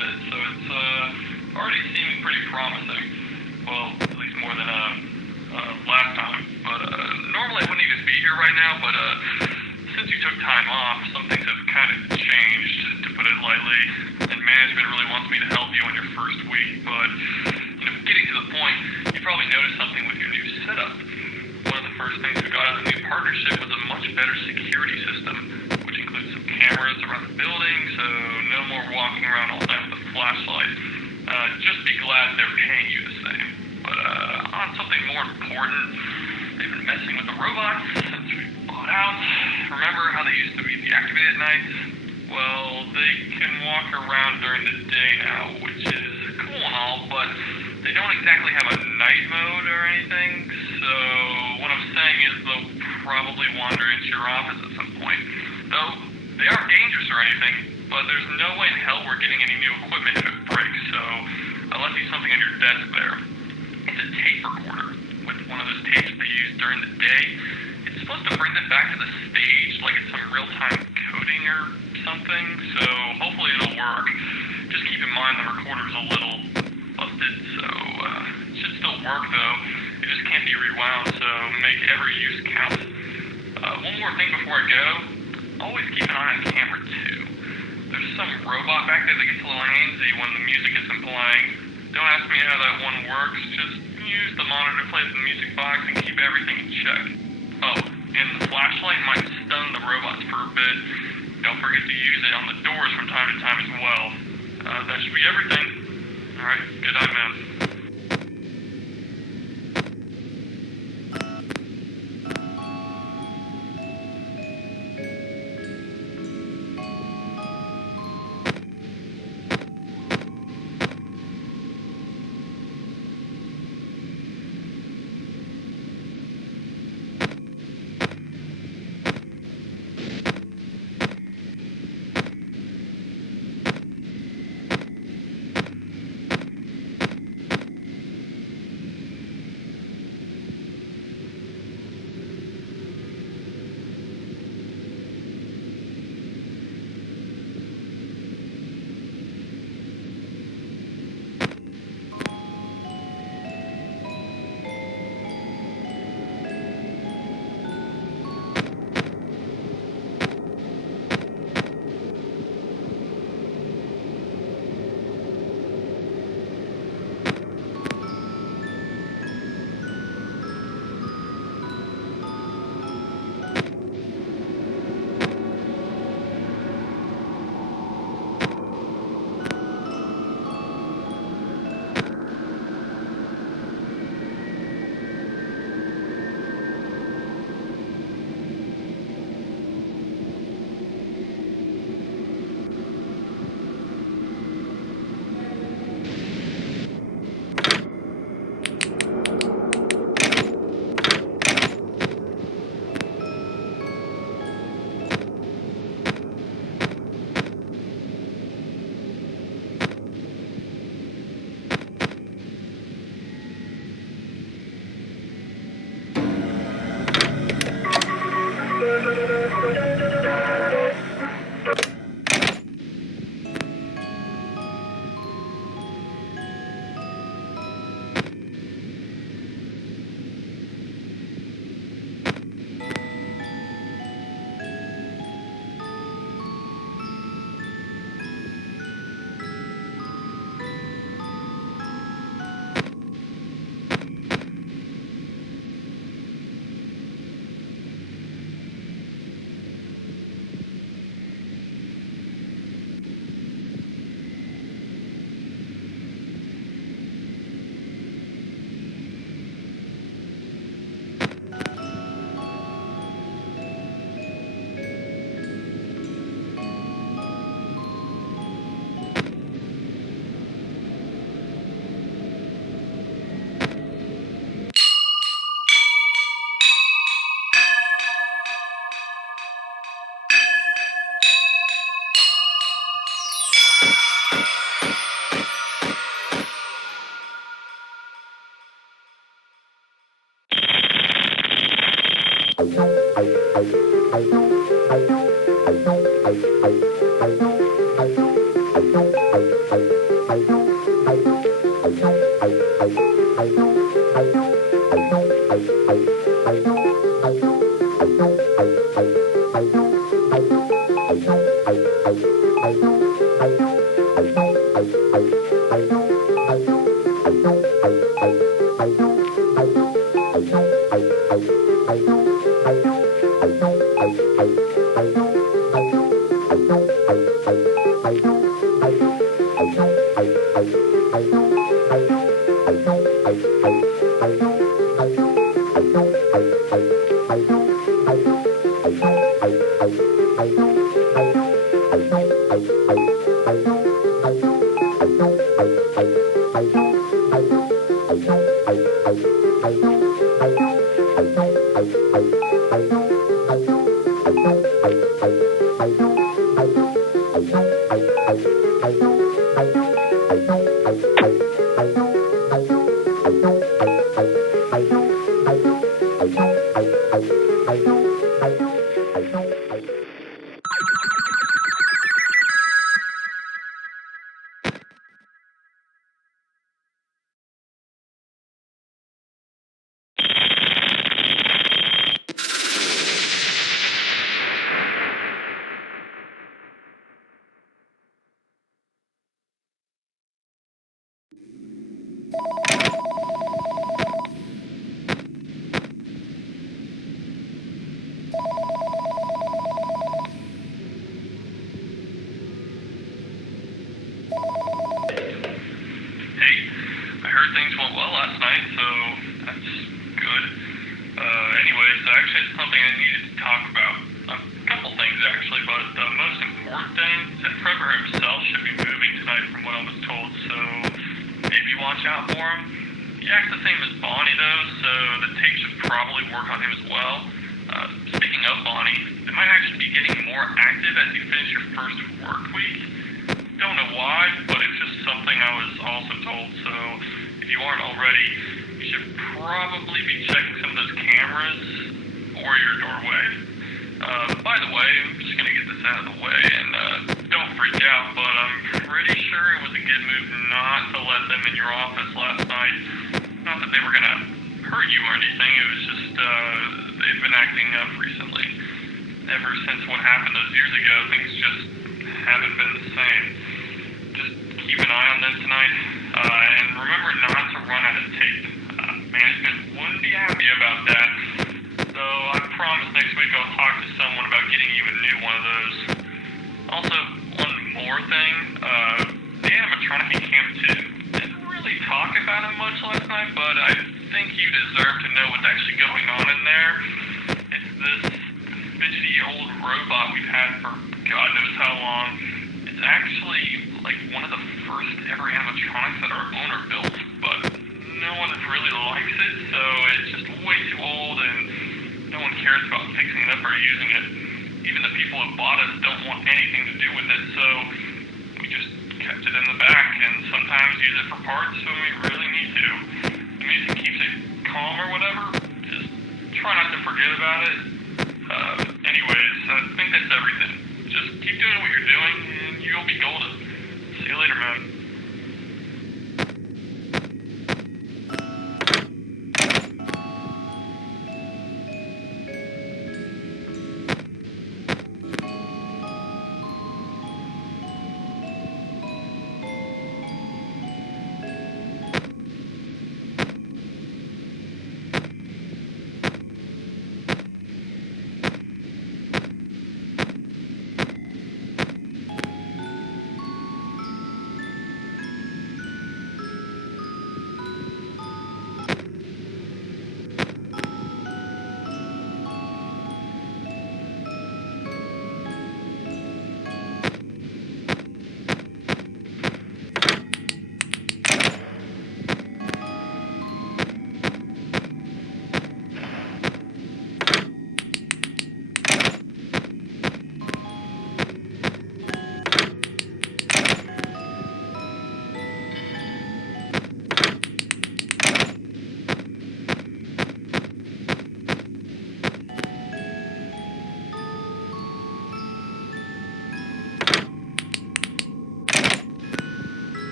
bit, so it's already seeming pretty promising. Well, at least more than last time. But normally I wouldn't even be here right now, but since you took time off, some things have kind of changed, to put it lightly, and management really wants me to help you on your first week, but getting to the point, you probably noticed something with your new setup. One of the first things we got out of the new partnership was a much better security system, which includes some cameras around the building, so no more walking around all night with a flashlight. Just be glad they're paying you the same. But on something more important, they've been messing with the robots since we bought out. Remember how they used to be deactivated at night? Well, they can walk around during the day now, which is cool and all, but they don't exactly have a night mode or anything, so what I'm saying is they'll probably wander into your office at some point. Though, they aren't dangerous or anything, but there's no way in hell we're getting any new equipment if it breaks, so I left you something on your desk there. It's a tape recorder with one of those tapes they use during the day. It's supposed to bring them back to the stage like it's some real-time coding or something, so hopefully it'll work. Just keep in mind the recorder's a little busted, so it should still work though. It just can't be rewound, so make every use count. One more thing before I go, always keep an eye on camera too. There's some robot back there that gets a little handsy when the music isn't playing. Don't ask me how that one works, just use the monitor to play the music box and keep everything in check. Oh, and the flashlight might stun the robots for a bit. Don't forget to use it on the doors from time to time as well. That should be everything. Alright, good night, man.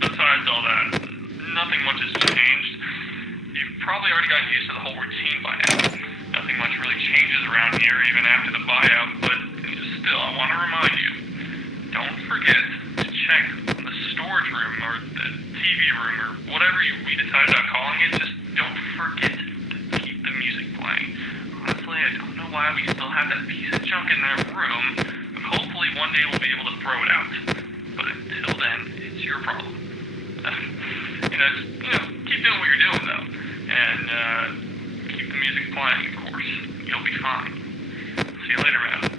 Besides all that, nothing much has changed. You've already gotten used to the whole routine by now. Nothing much really changes around here even after the buyout, but still, I want to remind you, don't forget to check the storage room or the TV room or whatever we decided on calling it. Just don't forget to keep the music playing. Honestly, I don't know why we still have that piece of junk in that room, but hopefully one day we'll be able to throw it out. But until then, it's your problem. Keep doing what you're doing though, and keep the music playing, of course. You'll be fine. See you later, man.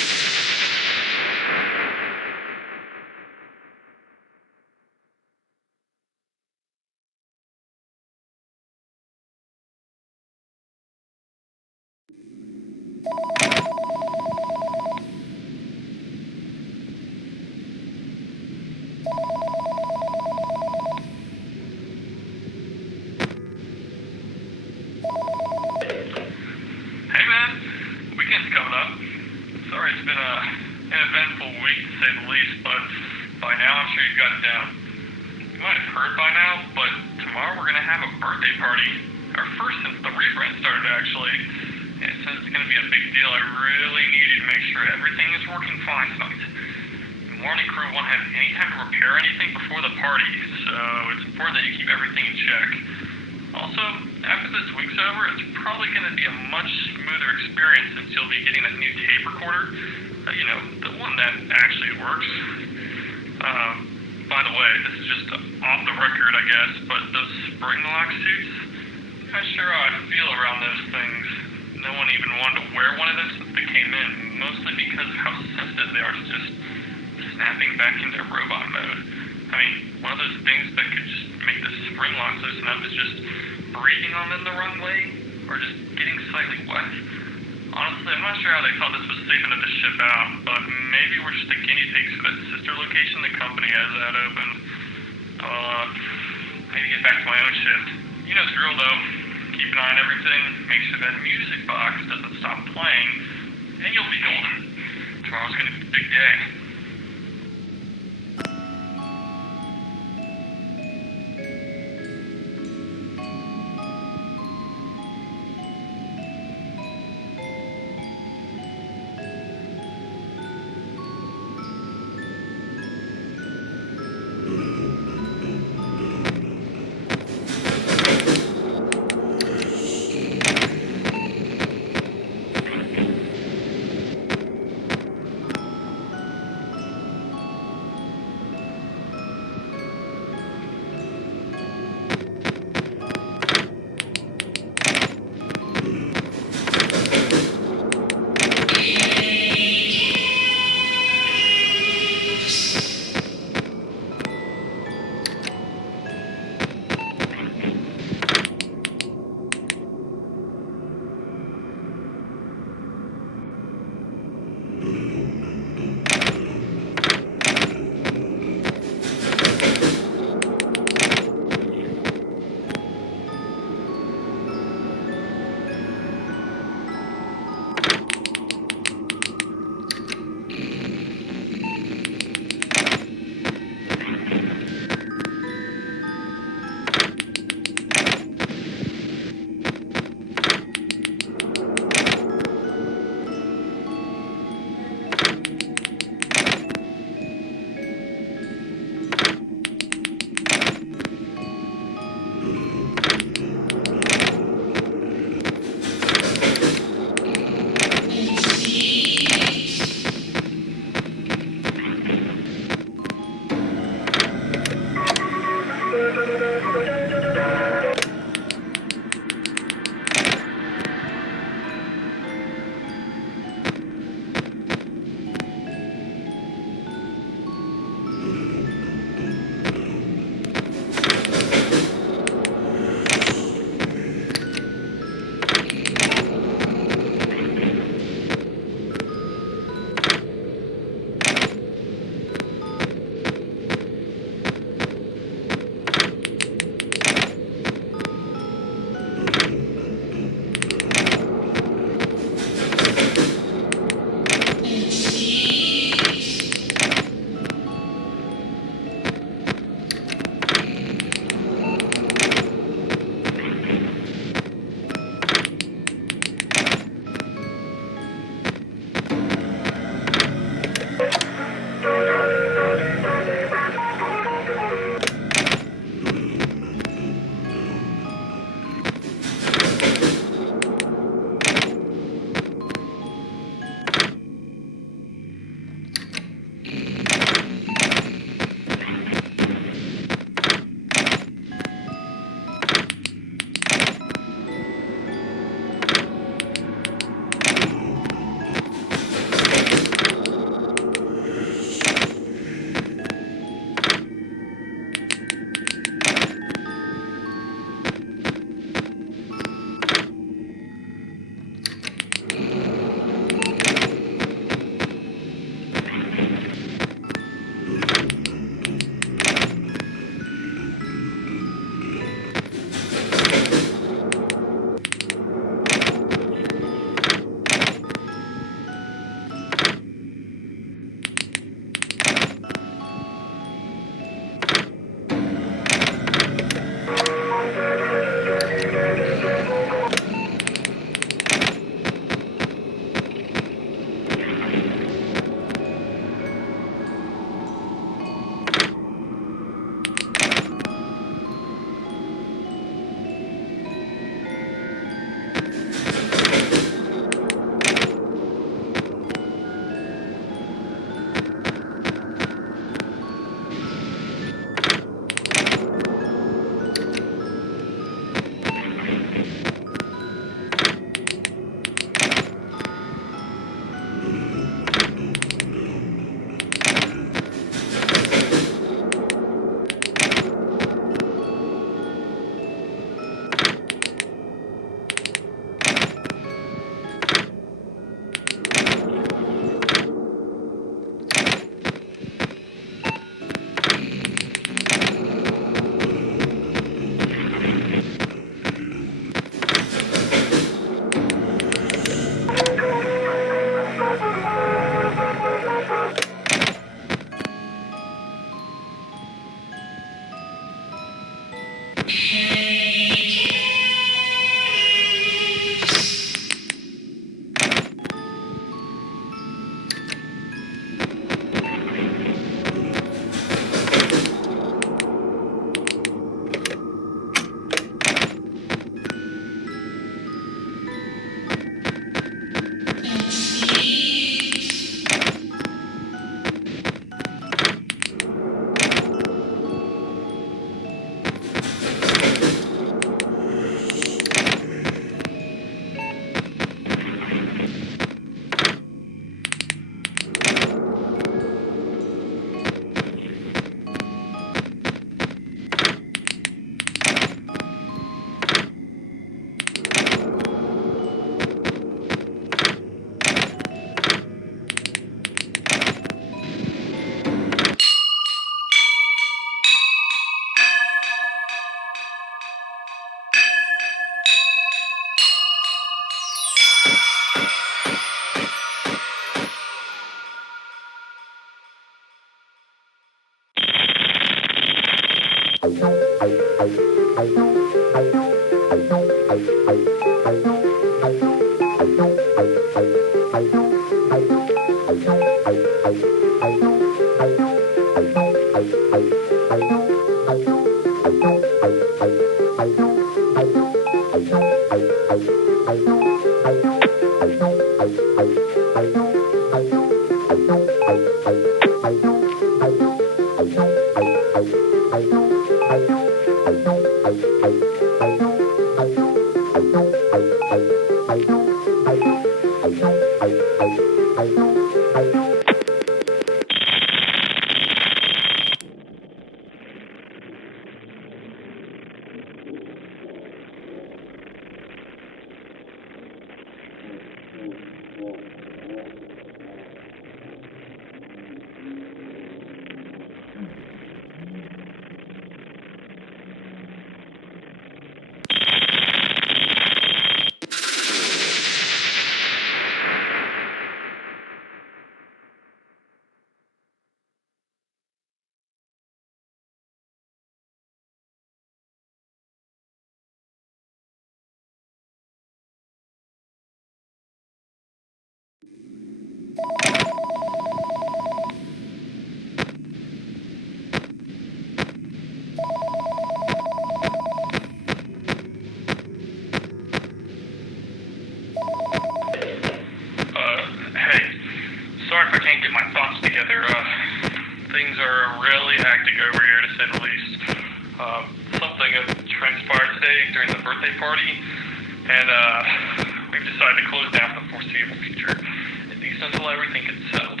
We've decided to close down for the foreseeable future, at least until everything gets settled.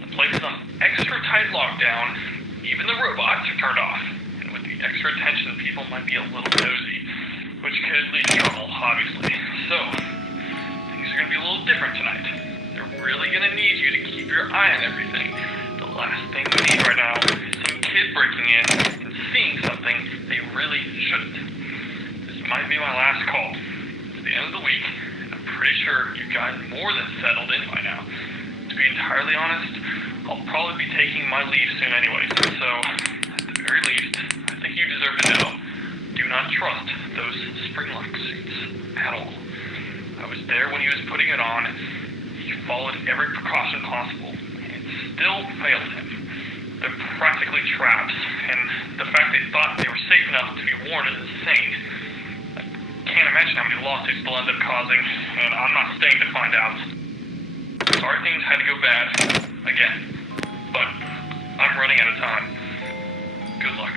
The place is on extra tight lockdown, even the robots are turned off, and with the extra attention, people might be a little nosy, which could lead to trouble, obviously. So, things are going to be a little different tonight. They're really going to need you to keep your eye on everything. The last thing we need right now is some kid breaking in and seeing something they really shouldn't. This might be my last call. It's the end of the week, and I'm pretty sure you've gotten more than settled in by now. To be entirely honest, I'll probably be taking my leave soon anyways, so at the very least, I think you deserve to know. Do not trust those spring-lock suits at all. I was there when he was putting it on. He followed every precaution possible, and it still failed him. They're practically traps, and the fact they thought they were safe enough to be worn is insane. I can't imagine how many lawsuits they'll end up causing, and I'm not staying to find out. Sorry things had to go bad, again, but I'm running out of time. Good luck.